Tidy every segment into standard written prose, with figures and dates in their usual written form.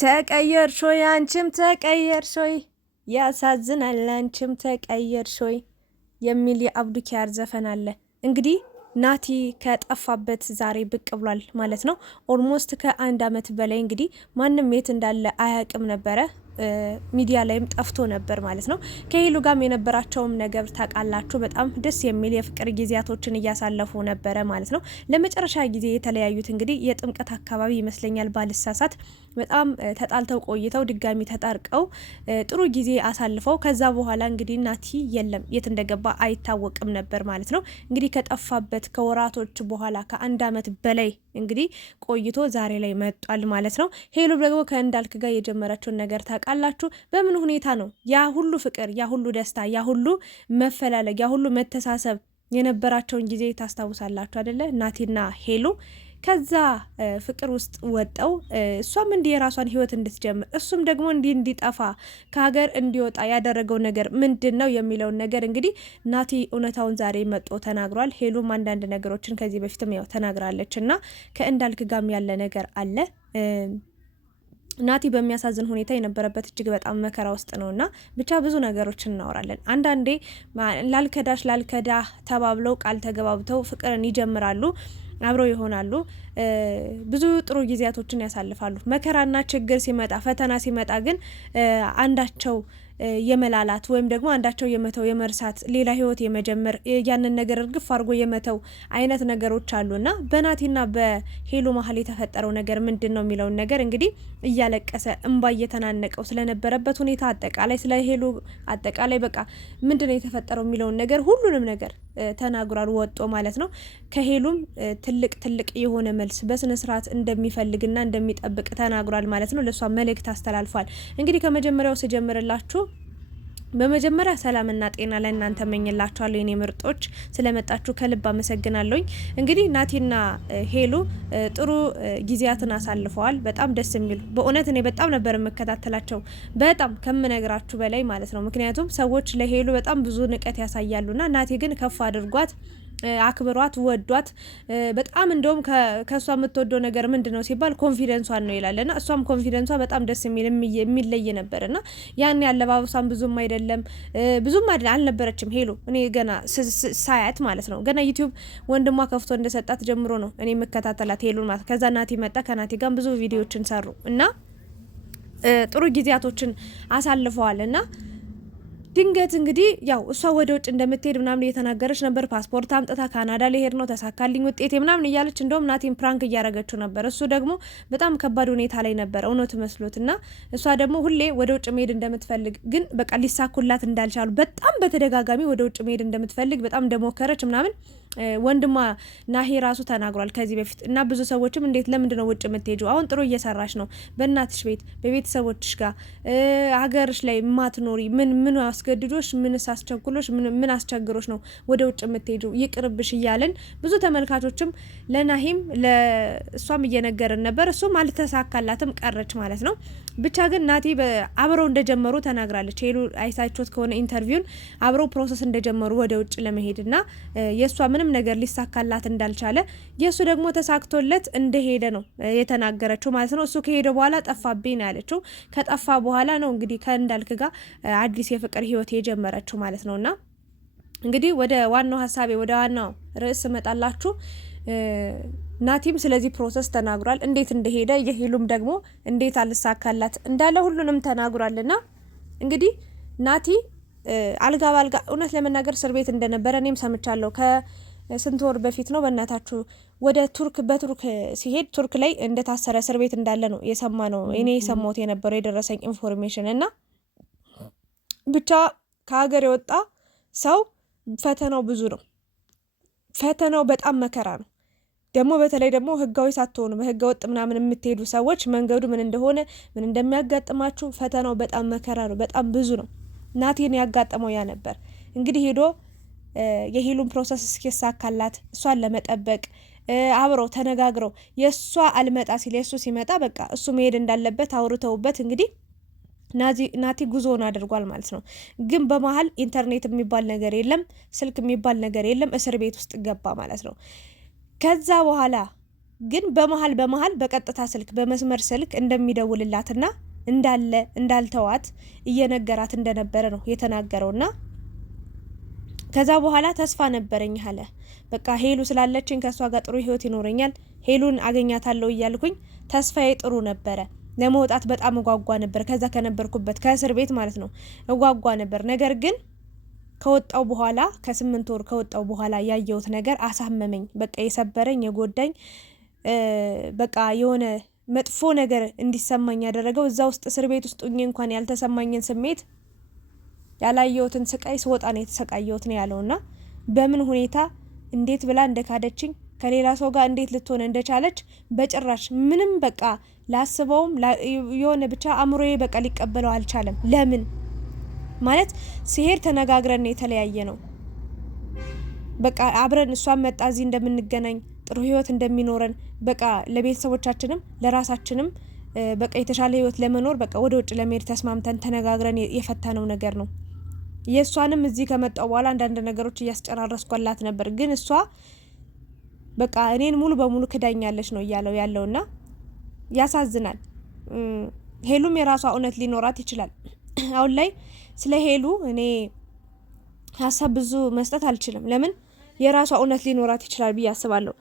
ተቀየርሾይ አንቺም ተቀየርሾይ ያሳዝናል አንቺም ተቀየርሾይ የሚል የአብዱኪያር ዘፈን አለ። እንግዲህ ናቲ ከጠፋበት ዛሬ ብቅ ብሏል ማለት ነው። ኦልሞስት ከ1 ዓመት በላይ እንግዲህ ማንም የት እንዳለ አያውቅም ነበረ። ሚዲያ ላይም ጠፍቶ ነበር ማለት ነው። ከሄሉ ጋም የነበራቸውም ነገር ታውቃላችሁ። በጣም ደስ የሚል የፍቅር ጊዜያቶችን እያሳለፉ ነበረ ማለት ነው። ለመጨረሻ ጊዜ የተለያዩት እንግዲህ የጥምቀት አካባቢ ይመስለኛል ባልሳሳት። በጣም ተጣልተው ቆይተው ድጋሚ ተጣርቀው ጥሩ ጊዜ አሳልፈው ከዛ በኋላ እንግዲህ ናቲ የለም የት እንደገባ አይታወቅም ነበር ማለት ነው። እንግዲህ ከጠፋበት ከወራቶች በኋላ ከ1 ዓመት በላይ እንግዲህ ቆይቶ ዛሬ ላይ መጧል ማለት ነው። ሄሉ ደግሞ ከእንዳልክ ጋር የጀመረችውን ነገር ታውቃላችሁ። በምን ሁኔታ ነው ያ ሁሉ ፍቅር፣ ያ ሁሉ ደስታ፣ ያ ሁሉ መፈላለግ፣ ያ ሁሉ መተሳሰብ የነበራቸውን ጊዜ ታስታውሳላችሁ አይደለ? ናቲና ሄሉ ከዛ ፍቅር ውስጥ ወጣው እሷም እንዲህ የራሷን ህይወት እንድትጀምር እሱም ደግሞ እንዲጠፋ ከሀገር እንዲወጣ ያደረገው ነገር ምንድነው የሚለውን ነገር እንግዲህ ናቲ እውነታውን ዛሬ መጥቶ ተናግሯል። ሄሉም አንዳንድ ነገሮችን ከዚህ በፊትም ያው ተናግራለች እና ከእንዳልክ ጋም ያለ ነገር አለ። ናቲ በሚያሳዝን ሁኔታ የነበረበት እጅግ በጣም መከራ ውስጥ ነውና ብቻ ብዙ ነገሮችን እናወራለን። አንዳንዴ ላልከዳ ተባብለው ቃል ተገባብተው ፍቅርን ይጀምራሉ፣ አብረው ይሆናሉ፣ ብዙ ጥሩ ጊዜያቶችን ያሳልፋሉ። መከራና ችግር ሲመጣ፣ ፈተና ሲመጣ ግን አንዳቸው የመላላት ወይም ደግሞ አንዳቸው የመተው የመርሳት ሌላ ህይወት የመጀመር ያንን ነገር እርግፍ አድርጎ የመተው አይነት ነገሮች አሉና በናቲና በሄሉ መሀል የተፈጠረው ነገር ምንድን ነው የሚለውን ነገር እንግዲህ እያለቀሰ እንባ እየተናነቀው ስለነበረበት ሁኔታ አጠቃላይ ስለ ሄሉ አጠቃላይ በቃ ምንድነው የተፈጠረው የሚለውን ነገር ሁሉንም ነገር ተናግሯል ወጦ ማለት ነው። ከሄሉም ትልቅ የሆነ መልስ በስነ ስርዓት እንደሚፈልግና እንደሚጠብቅ ተናግሯል ማለት ነው። ለሷ መልእክት አስተላልፏል። እንግዲህ ከመጀመሪያው ስጀምርላችሁ በመጀመሪያ ሰላምና ጤና ለእናንተ መኝላችኋለሁ የኔ ምርጦች። ስለመጣችሁ ከልብ አመሰግናለሁኝ። እንግዲህ ናቲና ሄሉ ጥሩ ጊዜያትን አሳልፈዋል። በጣም ደስ የሚሉ በእውነት እኔ በጣም ነበር የምከታተላቸው በጣም ከምነግራችሁ በላይ ማለት ነው። ምክንያቱም ሰዎች ለሄሉ በጣም ብዙ ንቀት ያሳያሉና ናቲ ግን ከፍ አድርጓት አክብሯት ወዷት በጣም እንደውም ከሷ የምትወደው ነገር ምንድነው ሲባል ኮንፊደንሷን ነው ይላልና እሷም ኮንፊደንሷ በጣም ደስ የሚለይ ነበርና ያን ያለባበሷን ብዙም አልነበረችም ሄሉ። እኔ ገና ሳያት ማለት ነው ገና ዩቲዩብ ወንድሟ ከፍቶ እንደሰጣት ጀምሮ ነው እኔ የምከታተላት ሄሉን ማለት። ከዛ ናቲ መጣ፣ ከናቲ ጋር ብዙ ቪዲዮዎችን ሰሩ እና ጥሩ ጊዜያቶችን አሳልፈዋል እና ድንገት እንግዲህ ያው እሷ ወደ ውጭ እንደምትሄድ ምናምን እየተናገረች ነበር። ፓስፖርት አምጥታ ካናዳ ሊሄድ ነው ተሳካልኝ ውጤቴ ምናምን እያለች እንደውም ናቲን ፕራንክ እያረገችው ነበር። እሱ ደግሞ በጣም ከባድ ሁኔታ ላይ ነበር እውነት መስሎት እና እሷ ደግሞ ሁሌ ወደ ውጭ መሄድ እንደምትፈልግ ግን በቃ ሊሳኩላት እንዳልቻሉ በጣም በተደጋጋሚ ወደ ውጭ መሄድ እንደምትፈልግ በጣም እንደሞከረች ምናምን ወንድሟ ናሂ ራሱ ተናግሯል ከዚህ በፊት እና ብዙ ሰዎችም እንዴት ለምንድነው ውጭ የምትሄጂው? አሁን ጥሩ እየሰራሽ ነው በእናትሽ ቤት በቤተሰቦችሽ ጋር ሀገርሽ ላይ ማትኖሪ ምን አስገድዶሽ ምን አስቸግሮሽ ምን አስቸግሮሽ ነው ወደ ውጭ የምትሄጂው? ይቅርብሽ እያለን ብዙ ተመልካቾችም ለናሂም ለእሷም እየነገረን ነበር። እሱም አልተሳካላትም ቀረች ማለት ነው። ብቻ ግን ናቲ አብረው እንደጀመሩ ተናግራለች። ሄሉ አይሳችሁት ከሆነ ኢንተርቪውን አብረው ፕሮሰስ እንደጀመሩ ወደ ውጭ ለመሄድና የእሷ ምንም ነገር ሊሳካላት እንዳልቻለ የእሱ ደግሞ ተሳክቶለት እንደሄደ ነው የተናገረችው ማለት ነው። እሱ ከሄደ በኋላ ጠፋብኝ ነው ያለችው። ከጠፋ በኋላ ነው እንግዲህ ከእንዳልክ ጋር አዲስ የፍቅር ህይወት የጀመረችው ማለት ነውና እንግዲህ ወደ ዋናው ሀሳቤ ወደ ዋናው ርዕስ መጣላችሁ። ናቲም ስለዚህ ፕሮሰስ ተናግሯል፣ እንዴት እንደሄደ የሄሉም ደግሞ እንዴት አልሳካላት እንዳለ ሁሉንም ተናግሯልና እንግዲህ ናቲ አልጋ ባልጋ እውነት ለመናገር እስር ቤት እንደነበረ እኔም ሰምቻለሁ። ከስንት ወር በፊት ነው በእናታችሁ ወደ በቱርክ ሲሄድ ቱርክ ላይ እንደታሰረ እስር ቤት እንዳለ ነው የሰማ ነው እኔ የሰማሁት የነበረው የደረሰኝ ኢንፎርሜሽን እና ብቻ ከሀገር የወጣ ሰው ፈተናው ብዙ ነው። ፈተናው በጣም መከራ ነው። ደግሞ በተለይ ደግሞ ህጋዊ ሳትሆኑ በህገ ወጥ ምናምን የምትሄዱ ሰዎች መንገዱ ምን እንደሆነ ምን እንደሚያጋጥማችሁ ፈተናው በጣም መከራ ነው። በጣም ብዙ ነው። ናቲን ያጋጠመው ያ ነበር። እንግዲህ ሄዶ የሄሉን ፕሮሰስ እስኪሳካላት እሷን ለመጠበቅ አብረው ተነጋግረው የእሷ አልመጣ ሲል የእሱ ሲመጣ በቃ እሱ መሄድ እንዳለበት አውርተውበት እንግዲህ ናቲ ጉዞውን አድርጓል ማለት ነው። ግን በመሀል ኢንተርኔት የሚባል ነገር የለም፣ ስልክ የሚባል ነገር የለም። እስር ቤት ውስጥ ገባ ማለት ነው። ከዛ በኋላ ግን በመሀል በቀጥታ ስልክ በመስመር ስልክ እንደሚደውልላትና እንዳልተዋት እየነገራት እንደነበረ ነው የተናገረውና ከዛ በኋላ ተስፋ ነበረኝ አለ። በቃ ሄሉ ስላለችኝ ከሷ ጋር ጥሩ ህይወት ይኖረኛል፣ ሄሉን አገኛታለሁ እያልኩኝ ተስፋዬ ጥሩ ነበረ። ለመውጣት በጣም እጓጓ ነበር። ከዛ ከነበርኩበት ከእስር ቤት ማለት ነው እጓጓ ነበር። ነገር ግን ከወጣው በኋላ ከ8 ወር ከወጣው በኋላ ያየሁት ነገር አሳመመኝ። በቃ የሰበረኝ የጎዳኝ በቃ የሆነ መጥፎ ነገር እንዲሰማኝ ያደረገው እዛ ውስጥ እስር ቤት ውስጥ ሆኜ እንኳን ያልተሰማኝን ስሜት ያላየሁትን ስቃይ ስወጣ ነው የተሰቃየሁት ነው ያለውና በምን ሁኔታ እንዴት ብላ እንደካደችኝ ከሌላ ሰው ጋር እንዴት ልትሆን እንደቻለች በጭራሽ ምንም በቃ ላስበውም የሆነ ብቻ አእምሮዬ በቃ ሊቀበለው አልቻለም። ለምን ማለት ሲሄድ ተነጋግረን የተለያየ ነው። በቃ አብረን እሷን መጣ እዚህ እንደምንገናኝ ጥሩ ህይወት እንደሚኖረን በቃ ለቤተሰቦቻችንም ለራሳችንም በቃ የተሻለ ህይወት ለመኖር በቃ ወደ ውጭ ለመሄድ ተስማምተን ተነጋግረን የፈታነው ነገር ነው። የእሷንም እዚህ ከመጣው በኋላ አንዳንድ ነገሮች እያስጨራረስኳላት ነበር። ግን እሷ በቃ እኔን ሙሉ በሙሉ ክዳኛለች ነው እያለው ያለውና ያሳዝናል። ሄሉም የራሷ እውነት ሊኖራት ይችላል። አሁን ላይ ስለ ሄሉ እኔ ሀሳብ ብዙ መስጠት አልችልም። ለምን የራሷ እውነት ሊኖራት ይችላል ብዬ አስባለሁ።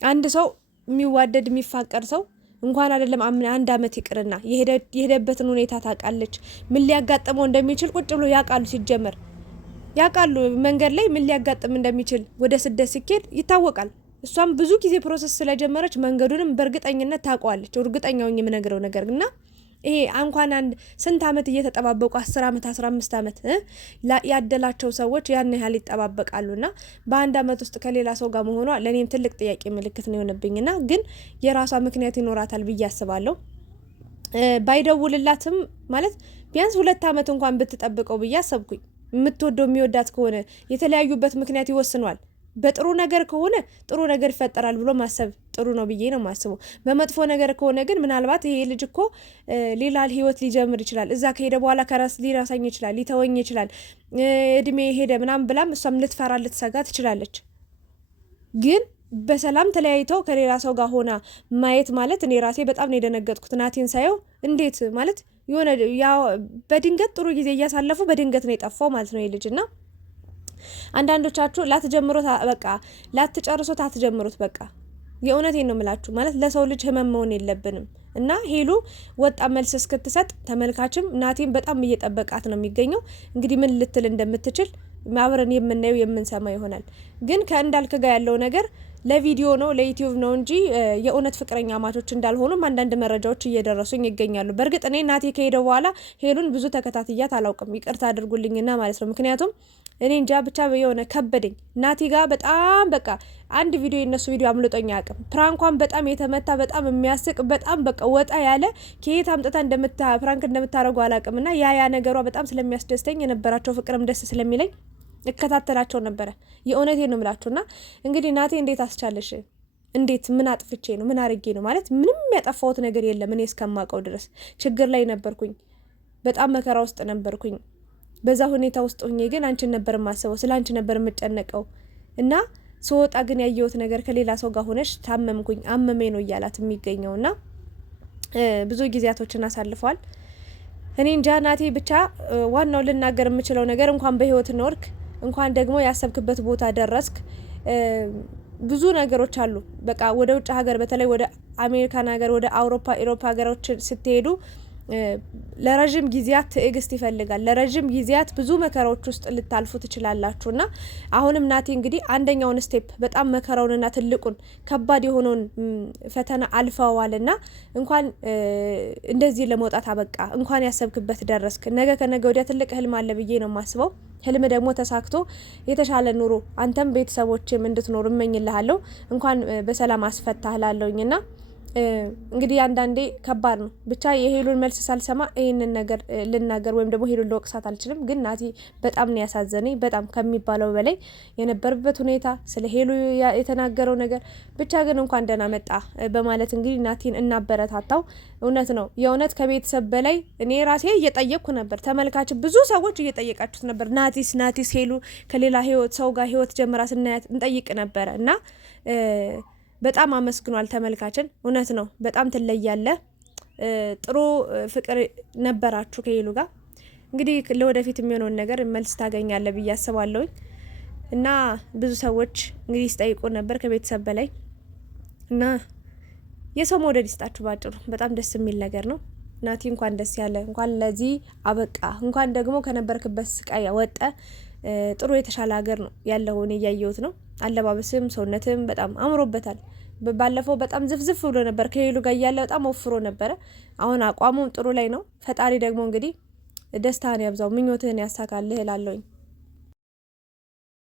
አንድ ሰው የሚዋደድ የሚፋቀር ሰው እንኳን አይደለም አንድ አመት ይቅርና የሄደበትን ሁኔታ ታውቃለች። ምን ሊያጋጥመው እንደሚችል ቁጭ ብሎ ያውቃሉ። ሲጀመር ያውቃሉ መንገድ ላይ ምን ሊያጋጥም እንደሚችል ወደ ስደት ሲኬድ ይታወቃል። እሷም ብዙ ጊዜ ፕሮሰስ ስለጀመረች መንገዱንም በእርግጠኝነት ታውቀዋለች። እርግጠኛውን የምነግረው ነገር እና ይሄ እንኳን አንድ ስንት አመት እየተጠባበቁ 10 አመት 15 አመት ያደላቸው ሰዎች ያን ያህል ይጠባበቃሉና በአንድ አመት ውስጥ ከሌላ ሰው ጋር መሆኗ ለኔም ትልቅ ጥያቄ ምልክት ነው የሆነብኝና ግን የራሷ ምክንያት ይኖራታል ብዬ አስባለሁ። ባይደውልላትም ማለት ቢያንስ 2 አመት እንኳን ብትጠብቀው ብዬ አሰብኩኝ። የምትወደው የሚወዳት ከሆነ የተለያዩበት ምክንያት ይወስኗል። በጥሩ ነገር ከሆነ ጥሩ ነገር ይፈጠራል ብሎ ማሰብ ጥሩ ነው ብዬ ነው ማስበው። በመጥፎ ነገር ከሆነ ግን ምናልባት ይሄ ልጅ እኮ ሌላ ህይወት ሊጀምር ይችላል፣ እዛ ከሄደ በኋላ ከራስ ሊራሳኝ ይችላል፣ ሊተወኝ ይችላል፣ እድሜ ሄደ ምናምን ብላም እሷም ልትፈራ ልትሰጋ ትችላለች። ግን በሰላም ተለያይተው ከሌላ ሰው ጋር ሆና ማየት ማለት እኔ ራሴ በጣም ነው የደነገጥኩት። ናቲን ሳየው እንዴት ማለት የሆነ ያው በድንገት ጥሩ ጊዜ እያሳለፉ በድንገት ነው የጠፋው ማለት ነው የልጅና አንዳንዶቻችሁ ላትጀምሩት በቃ ላትጨርሱት አትጀምሩት። በቃ የእውነቴን ነው የምላችሁ። ማለት ለሰው ልጅ ህመም መሆን የለብንም እና ሄሉ ወጣ መልስ እስክትሰጥ ተመልካችም ናቲም በጣም እየጠበቃት ነው የሚገኘው። እንግዲህ ምን ልትል እንደምትችል አብረን የምናየው የምንሰማ ይሆናል። ግን ከእንዳልክ ጋር ያለው ነገር ለቪዲዮ ነው ለዩቲዩብ ነው እንጂ የእውነት ፍቅረኛ ማቾች እንዳልሆኑም አንዳንድ መረጃዎች እየደረሱኝ ይገኛሉ። በእርግጥ እኔ ናቲ ከሄደ በኋላ ሄሉን ብዙ ተከታትያት አላውቅም፣ ይቅርታ አድርጉልኝና ማለት ነው። ምክንያቱም እኔ እንጃ ብቻ የሆነ ከበደኝ። ናቲ ጋር በጣም በቃ አንድ ቪዲዮ የነሱ ቪዲዮ አምልጦኝ አያውቅም። ፕራንኳን በጣም የተመታ በጣም የሚያስቅ በጣም በቃ ወጣ ያለ ከየት አምጥታ ፕራንክ እንደምታረጉ አላውቅምና ያ ነገሯ በጣም ስለሚያስደስተኝ የነበራቸው ፍቅርም ደስ ስለሚለኝ እከታተላቸው ነበረ። የእውነቴን ነው የምላችሁና እንግዲህ ናቴ እንዴት አስቻለሽ? እንዴት ምን አጥፍቼ ነው ምን አርጌ ነው ማለት ምንም ያጠፋሁት ነገር የለም። እኔ እስከማውቀው ድረስ ችግር ላይ ነበርኩኝ፣ በጣም መከራ ውስጥ ነበርኩኝ። በዛ ሁኔታ ውስጥ ሆኜ ግን አንቺን ነበር የማስበው፣ ስለ አንቺ ነበር የምጨነቀው እና ስወጣ ግን ያየሁት ነገር ከሌላ ሰው ጋር ሆነሽ ታመምኩኝ፣ አመሜ ነው እያላት የሚገኘውና ብዙ ጊዜያቶችን አሳልፏል። እኔ እንጃ ናቴ ብቻ ዋናው ልናገር የምችለው ነገር እንኳን በህይወት ኖርክ፣ እንኳን ደግሞ ያሰብክበት ቦታ ደረስክ። ብዙ ነገሮች አሉ። በቃ ወደ ውጭ ሀገር በተለይ ወደ አሜሪካን ሀገር ወደ አውሮፓ ስትሄዱ ለረጅም ጊዜያት ትዕግስት ይፈልጋል። ለረጅም ጊዜያት ብዙ መከራዎች ውስጥ ልታልፉ ትችላላችሁና አሁንም ናቲ እንግዲህ አንደኛውን ስቴፕ በጣም መከራውንና ትልቁን ከባድ የሆነውን ፈተና አልፈዋልና እንኳን እንደዚህ ለመውጣት አበቃ፣ እንኳን ያሰብክበት ደረስክ። ነገ ከነገ ወዲያ ትልቅ ህልም አለ ብዬ ነው የማስበው። ህልም ደግሞ ተሳክቶ የተሻለ ኑሮ አንተም ቤተሰቦችም እንድትኖር እመኝልሃለሁ። እንኳን በሰላም አስፈታህላለሁኝና እንግዲህ አንዳንዴ ከባድ ነው። ብቻ የሄሉን መልስ ሳልሰማ ይህንን ነገር ልናገር ወይም ደግሞ ሄሉን ልወቅሳት አልችልም። ግን ናቲ በጣም ነው ያሳዘነኝ፣ በጣም ከሚባለው በላይ የነበረበት ሁኔታ፣ ስለ ሄሉ የተናገረው ነገር ብቻ ግን እንኳን ደህና መጣ በማለት እንግዲህ ናቲን እናበረታታው። እውነት ነው የእውነት ከቤተሰብ በላይ እኔ ራሴ እየጠየቅኩ ነበር። ተመልካች ብዙ ሰዎች እየጠየቃችሁት ነበር። ናቲስ ሄሉ ከሌላ ሰው ጋር ህይወት ጀምራ ስናያት እንጠይቅ ነበረ እና በጣም አመስግኗል ተመልካችን። እውነት ነው፣ በጣም ትለያለህ፣ ጥሩ ፍቅር ነበራችሁ ከሄሉ ጋር። እንግዲህ ለወደፊት የሚሆነውን ነገር መልስ ታገኛለህ ብዬ አስባለሁኝ። እና ብዙ ሰዎች እንግዲህ ሲጠይቁ ነበር ከቤተሰብ በላይ እና የሰው መውደድ ይስጣችሁ ባጭሩ። በጣም ደስ የሚል ነገር ነው። ናቲ እንኳን ደስ ያለ፣ እንኳን ለዚህ አበቃ፣ እንኳን ደግሞ ከነበርክበት ስቃይ ወጣ። ጥሩ የተሻለ ሀገር ነው ያለው፣ እኔ እያየሁት ነው። አለባበስም ሰውነትም በጣም አምሮበታል። ባለፈው በጣም ዝፍዝፍ ብሎ ነበር ከሄሉ ጋር እያለ በጣም ወፍሮ ነበረ። አሁን አቋሙም ጥሩ ላይ ነው። ፈጣሪ ደግሞ እንግዲህ ደስታን ያብዛው፣ ምኞትህን ያሳካልህ እላለሁኝ።